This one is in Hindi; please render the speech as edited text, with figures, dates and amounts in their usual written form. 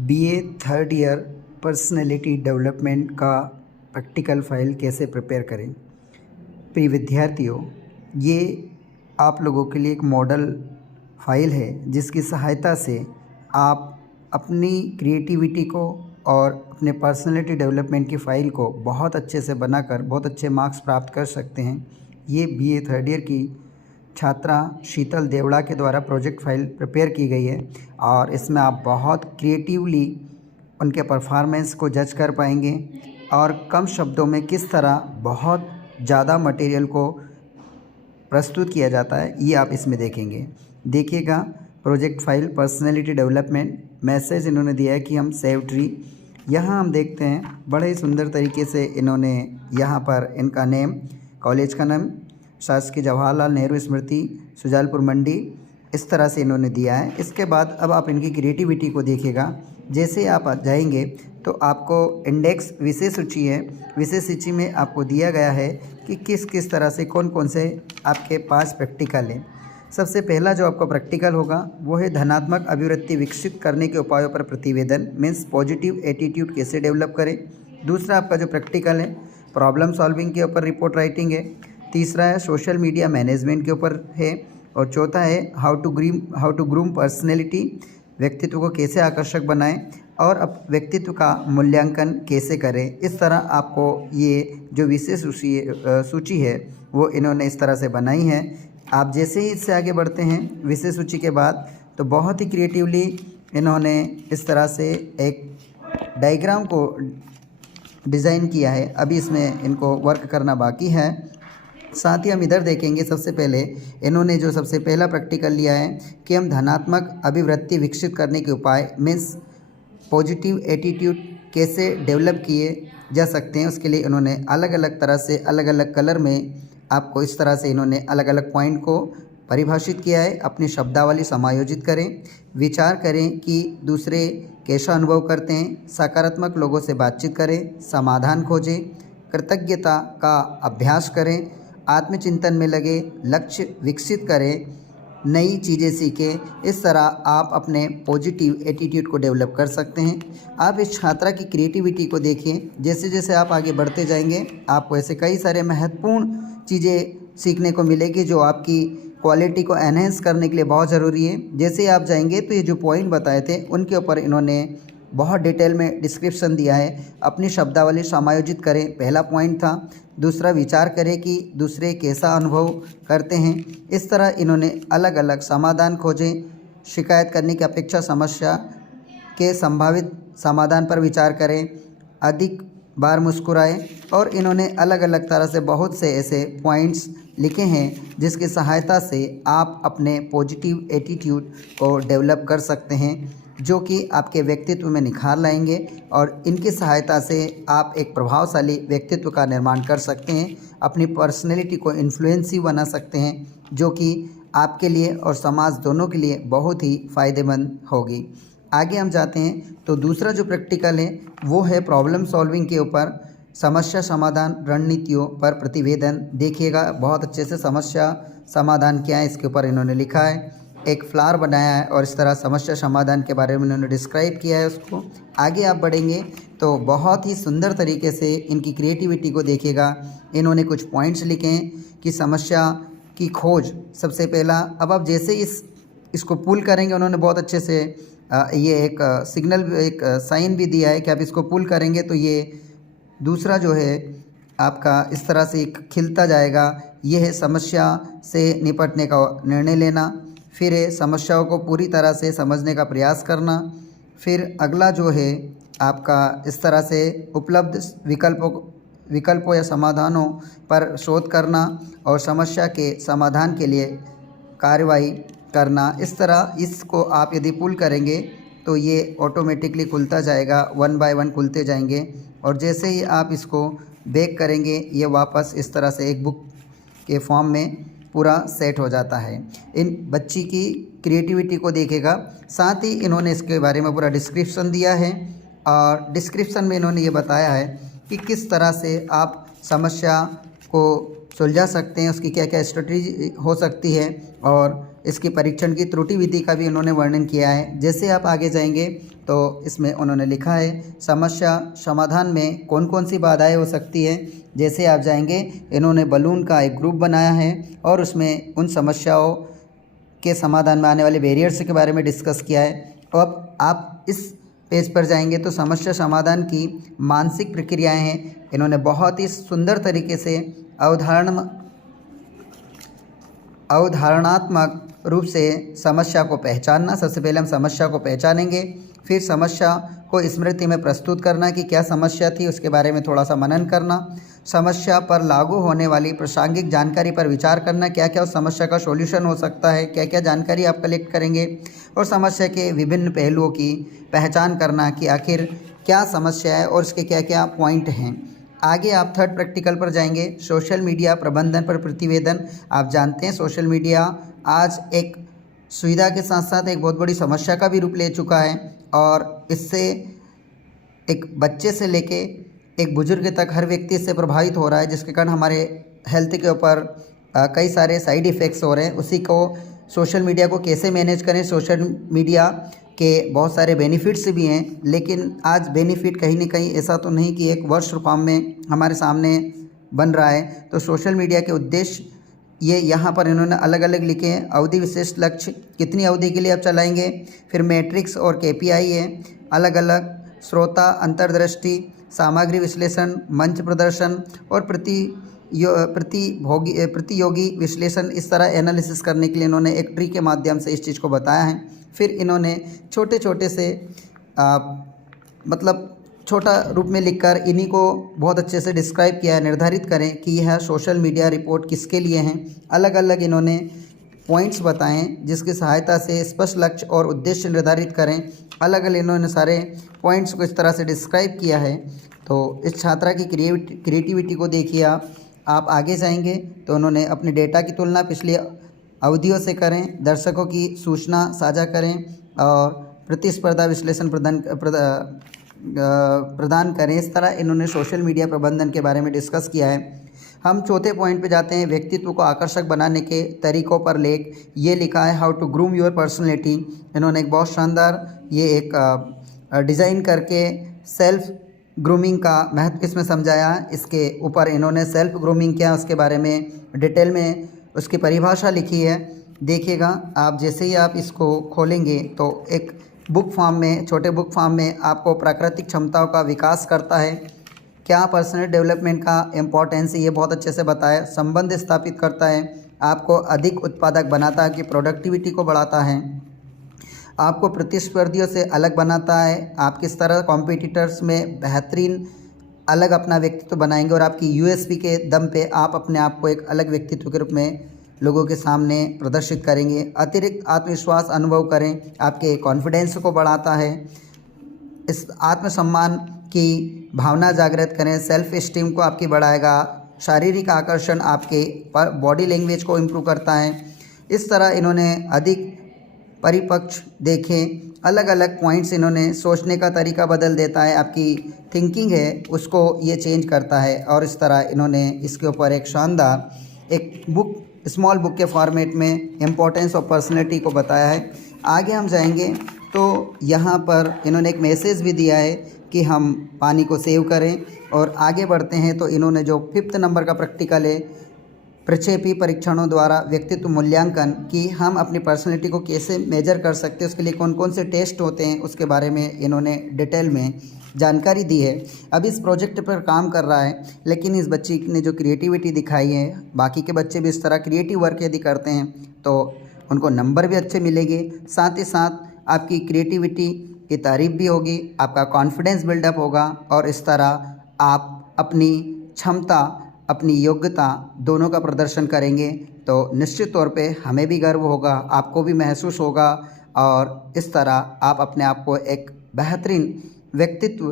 BA third year personality development का प्रैक्टिकल फ़ाइल कैसे प्रिपेयर करें। प्रिय विद्यार्थियों, ये आप लोगों के लिए एक मॉडल फ़ाइल है जिसकी सहायता से आप अपनी क्रिएटिविटी को और अपने पर्सनैलिटी डेवलपमेंट की फ़ाइल को बहुत अच्छे से बनाकर बहुत अच्छे मार्क्स प्राप्त कर सकते हैं। ये बीए थर्ड ईयर की छात्रा शीतल देवड़ा के द्वारा प्रोजेक्ट फ़ाइल प्रिपेयर की गई है और इसमें आप बहुत क्रिएटिवली उनके परफॉर्मेंस को जज कर पाएंगे और कम शब्दों में किस तरह बहुत ज़्यादा मटेरियल को प्रस्तुत किया जाता है ये आप इसमें देखेंगे। देखिएगा, project file personality development message इन्होंने दिया है कि हम सेव ट्री। यहाँ हम देखते हैं बड़े ही सुंदर तरीके से इन्होंने यहाँ पर इनका नेम, कॉलेज का नाम शासकीय जवाहरलाल नेहरू स्मृति सुजालपुर मंडी, इस तरह से इन्होंने दिया है। इसके बाद अब आप इनकी क्रिएटिविटी को देखिएगा। जैसे आप जाएंगे तो आपको इंडेक्स विषय सूची है, विषय सूची में आपको दिया गया है कि किस किस तरह से कौन कौन से आपके पास प्रैक्टिकल हैं। सबसे पहला जो आपका प्रैक्टिकल होगा वो है धनात्मक अभिवृत्ति विकसित करने के उपायों पर प्रतिवेदन, मीन्स पॉजिटिव एटीट्यूड कैसे डेवलप करें। दूसरा आपका जो प्रैक्टिकल है प्रॉब्लम सॉल्विंग के ऊपर रिपोर्ट राइटिंग है। तीसरा है सोशल मीडिया मैनेजमेंट के ऊपर है और चौथा है हाउ टू ग्रूम पर्सनैलिटी, व्यक्तित्व को कैसे आकर्षक बनाएं और अब व्यक्तित्व का मूल्यांकन कैसे करें। इस तरह आपको ये जो विशेष सूची है वो इन्होंने इस तरह से बनाई है। आप जैसे ही इससे आगे बढ़ते हैं विशेष सूची के बाद तो बहुत ही क्रिएटिवली इन्होंने इस तरह से एक डायग्राम को डिज़ाइन किया है। अभी इसमें इनको वर्क करना बाकी है। साथ ही हम इधर देखेंगे, सबसे पहले इन्होंने जो सबसे पहला प्रैक्टिकल लिया है कि हम धनात्मक अभिवृत्ति विकसित करने के उपाय, मीन्स पॉजिटिव एटीट्यूड कैसे डेवलप किए जा सकते हैं। उसके लिए इन्होंने अलग अलग तरह से अलग अलग कलर में आपको इस तरह से इन्होंने अलग अलग पॉइंट को परिभाषित किया है। अपनी शब्दावली समायोजित करें, विचार करें कि दूसरे कैसा अनुभव करते हैं, सकारात्मक लोगों से बातचीत करें, समाधान खोजें, कृतज्ञता का अभ्यास करें, आत्मचिंतन में लगे, लक्ष्य विकसित करें, नई चीज़ें सीखें। इस तरह आप अपने पॉजिटिव एटीट्यूड को डेवलप कर सकते हैं। आप इस छात्रा की क्रिएटिविटी को देखिए। जैसे जैसे आप आगे बढ़ते जाएंगे आपको ऐसे कई सारे महत्वपूर्ण चीज़ें सीखने को मिलेगी जो आपकी क्वालिटी को एनहेंस करने के लिए बहुत ज़रूरी है। जैसे आप जाएंगे तो ये जो पॉइंट बताए थे उनके ऊपर इन्होंने बहुत डिटेल में डिस्क्रिप्शन दिया है। अपनी शब्दावली समायोजित करें, पहला पॉइंट था। दूसरा, विचार करें कि दूसरे कैसा अनुभव करते हैं। इस तरह इन्होंने अलग अलग समाधान खोजें, शिकायत करने की अपेक्षा समस्या के संभावित समाधान पर विचार करें, अधिक बार मुस्कुराएं और इन्होंने अलग अलग तरह से बहुत से ऐसे पॉइंट्स लिखे हैं जिसकी सहायता से आप अपने पॉजिटिव एटीट्यूड को डेवलप कर सकते हैं जो कि आपके व्यक्तित्व में निखार लाएंगे और इनकी सहायता से आप एक प्रभावशाली व्यक्तित्व का निर्माण कर सकते हैं। अपनी पर्सनैलिटी को इन्फ्लुएंसिव बना सकते हैं जो कि आपके लिए और समाज दोनों के लिए बहुत ही फ़ायदेमंद होगी। आगे हम जाते हैं तो दूसरा जो प्रैक्टिकल है वो है प्रॉब्लम सॉल्विंग के ऊपर, समस्या समाधान रणनीतियों पर प्रतिवेदन। देखिएगा बहुत अच्छे से समस्या समाधान क्या है इसके ऊपर इन्होंने लिखा है। एक फ्लावर बनाया है और इस तरह समस्या समाधान के बारे में इन्होंने डिस्क्राइब किया है उसको। आगे आप बढ़ेंगे तो बहुत ही सुंदर तरीके से इनकी क्रिएटिविटी को देखिएगा। इन्होंने कुछ पॉइंट्स लिखे हैं कि समस्या की खोज सबसे पहला। अब आप जैसे इसको पुल करेंगे, उन्होंने बहुत अच्छे से ये एक सिग्नल, एक साइन भी दिया है कि आप इसको पुल करेंगे तो ये दूसरा जो है आपका इस तरह से खिलता जाएगा। ये है समस्या से निपटने का निर्णय लेना। फिर है समस्याओं को पूरी तरह से समझने का प्रयास करना। फिर अगला जो है आपका इस तरह से उपलब्ध विकल्पों या समाधानों पर शोध करना और समस्या के समाधान के लिए कार्रवाई करना। इस तरह इसको आप यदि पुल करेंगे तो ये ऑटोमेटिकली खुलता जाएगा, वन बाय वन खुलते जाएंगे और जैसे ही आप इसको बैक करेंगे ये वापस इस तरह से एक बुक के फॉर्म में पूरा सेट हो जाता है। इन बच्ची की क्रिएटिविटी को देखेगा। साथ ही इन्होंने इसके बारे में पूरा डिस्क्रिप्शन दिया है और डिस्क्रिप्शन में इन्होंने ये बताया है कि किस तरह से आप समस्या को सुलझा सकते हैं, उसकी क्या क्या स्ट्रेटजी हो सकती है और इसकी परीक्षण की त्रुटि विधि का भी उन्होंने वर्णन किया है। जैसे आप आगे जाएंगे तो इसमें उन्होंने लिखा है समस्या समाधान में कौन कौन सी बाधाएं हो सकती है। जैसे आप जाएंगे, इन्होंने बलून का एक ग्रुप बनाया है और उसमें उन समस्याओं के समाधान में आने वाले बैरियर्स के बारे में डिस्कस किया है। अब आप इस पेज पर जाएंगे तो समस्या समाधान की मानसिक प्रक्रियाएं हैं। इन्होंने बहुत ही सुंदर तरीके से अवधारणात्मक रूप से समस्या को पहचानना। सबसे पहले हम समस्या को पहचानेंगे, फिर समस्या को स्मृति में प्रस्तुत करना कि क्या समस्या थी, उसके बारे में थोड़ा सा मनन करना। समस्या पर लागू होने वाली प्रासंगिक जानकारी पर विचार करना, क्या क्या उस समस्या का सॉल्यूशन हो सकता है, क्या क्या जानकारी आप कलेक्ट करेंगे। और समस्या के विभिन्न पहलुओं की पहचान करना कि आखिर क्या समस्या है और उसके क्या क्या पॉइंट हैं। आगे आप थर्ड प्रैक्टिकल पर जाएंगे, सोशल मीडिया प्रबंधन पर प्रतिवेदन। आप जानते हैं सोशल मीडिया आज एक सुविधा के साथ साथ एक बहुत बड़ी समस्या का भी रूप ले चुका है और इससे एक बच्चे से लेके एक बुजुर्ग तक हर व्यक्ति इससे प्रभावित हो रहा है, जिसके कारण हमारे हेल्थ के ऊपर कई सारे साइड इफ़ेक्ट्स हो रहे हैं। उसी को सोशल मीडिया को कैसे मैनेज करें। सोशल मीडिया के बहुत सारे बेनिफिट्स भी हैं, लेकिन आज बेनिफिट कहीं ना कहीं ऐसा तो नहीं कि एक वर्ष फॉर्म में हमारे सामने बन रहा है। तो सोशल मीडिया के उद्देश्य ये यहाँ पर इन्होंने अलग अलग लिखे हैं। अवधि विशिष्ट लक्ष्य, कितनी अवधि के लिए आप चलाएंगे। फिर मैट्रिक्स और केपीआई है, अलग अलग श्रोता अंतर्दृष्टि, सामग्री विश्लेषण, मंच प्रदर्शन और प्रतियोगी विश्लेषण। इस तरह एनालिसिस करने के लिए इन्होंने एक ट्री के माध्यम से इस चीज़ को बताया है। फिर इन्होंने छोटे छोटे से मतलब छोटा रूप में लिखकर इन्हीं को बहुत अच्छे से डिस्क्राइब किया है। निर्धारित करें कि यह सोशल मीडिया रिपोर्ट किसके लिए हैं। अलग अलग इन्होंने पॉइंट्स बताए हैं जिसकी सहायता से स्पष्ट लक्ष्य और उद्देश्य निर्धारित करें। अलग अलग इन्होंने सारे पॉइंट्स को इस तरह से डिस्क्राइब किया है। तो इस छात्रा की क्रिएटिविटी को देखिए। आप आगे जाएंगे तो उन्होंने अपने डेटा की तुलना पिछली अवधियों से करें, दर्शकों की सूचना साझा करें और प्रतिस्पर्धा विश्लेषण प्रदान करें। इस तरह इन्होंने सोशल मीडिया प्रबंधन के बारे में डिस्कस किया है। हम चौथे पॉइंट पे जाते हैं, व्यक्तित्व को आकर्षक बनाने के तरीकों पर लेख। ये लिखा है how to groom your personality. इन्होंने एक बहुत शानदार ये एक डिज़ाइन करके सेल्फ ग्रूमिंग का महत्व इसमें समझाया। इसके ऊपर इन्होंने सेल्फ ग्रूमिंग क्या उसके बारे में डिटेल में उसकी परिभाषा लिखी है। देखिएगा आप, जैसे ही आप इसको खोलेंगे तो एक बुक फॉर्म में, छोटे बुक फॉर्म में आपको प्राकृतिक क्षमताओं का विकास करता है, क्या पर्सनल डेवलपमेंट का इम्पोर्टेंस ये बहुत अच्छे से बताया। संबंध स्थापित करता है, आपको अधिक उत्पादक बनाता है कि प्रोडक्टिविटी को बढ़ाता है, आपको प्रतिस्पर्धियों से अलग बनाता है, आप किस तरह कॉम्पिटिटर्स में बेहतरीन अलग अपना व्यक्तित्व बनाएंगे और आपकी यूएसपी के दम पे आप अपने आप को एक अलग व्यक्तित्व के रूप में लोगों के सामने प्रदर्शित करेंगे। अतिरिक्त आत्मविश्वास अनुभव करें, आपके कॉन्फिडेंस को बढ़ाता है। इस आत्मसम्मान की भावना जागृत करें, सेल्फ एस्टीम को आपकी बढ़ाएगा। शारीरिक आकर्षण आपके बॉडी लैंग्वेज को इम्प्रूव करता है। इस तरह इन्होंने अधिक परिपक्व देखें, अलग अलग पॉइंट्स इन्होंने सोचने का तरीका बदल देता है, आपकी थिंकिंग है उसको ये चेंज करता है। और इस तरह इन्होंने इसके ऊपर एक शानदार एक बुक, स्मॉल बुक के फॉर्मेट में इम्पोर्टेंस ऑफ पर्सनैलिटी को बताया है। आगे हम जाएंगे तो यहाँ पर इन्होंने एक मैसेज भी दिया है कि हम पानी को सेव करें। और आगे बढ़ते हैं तो इन्होंने जो 5th नंबर का प्रैक्टिकल है, प्रक्षेपी परीक्षणों द्वारा व्यक्तित्व मूल्यांकन, कि हम अपनी पर्सनैलिटी को कैसे मेजर कर सकते हैं, उसके लिए कौन कौन से टेस्ट होते हैं, उसके बारे में इन्होंने डिटेल में जानकारी दी है। अब इस प्रोजेक्ट पर काम कर रहा है, लेकिन इस बच्ची ने जो क्रिएटिविटी दिखाई है, बाकी के बच्चे भी इस तरह क्रिएटिव वर्क यदि करते हैं तो उनको नंबर भी अच्छे मिलेंगे, साथ ही साथ आपकी क्रिएटिविटी की तारीफ भी होगी, आपका कॉन्फिडेंस बिल्डअप होगा और इस तरह आप अपनी क्षमता, अपनी योग्यता दोनों का प्रदर्शन करेंगे। तो निश्चित तौर पे हमें भी गर्व होगा, आपको भी महसूस होगा और इस तरह आप अपने आप को एक बेहतरीन व्यक्तित्व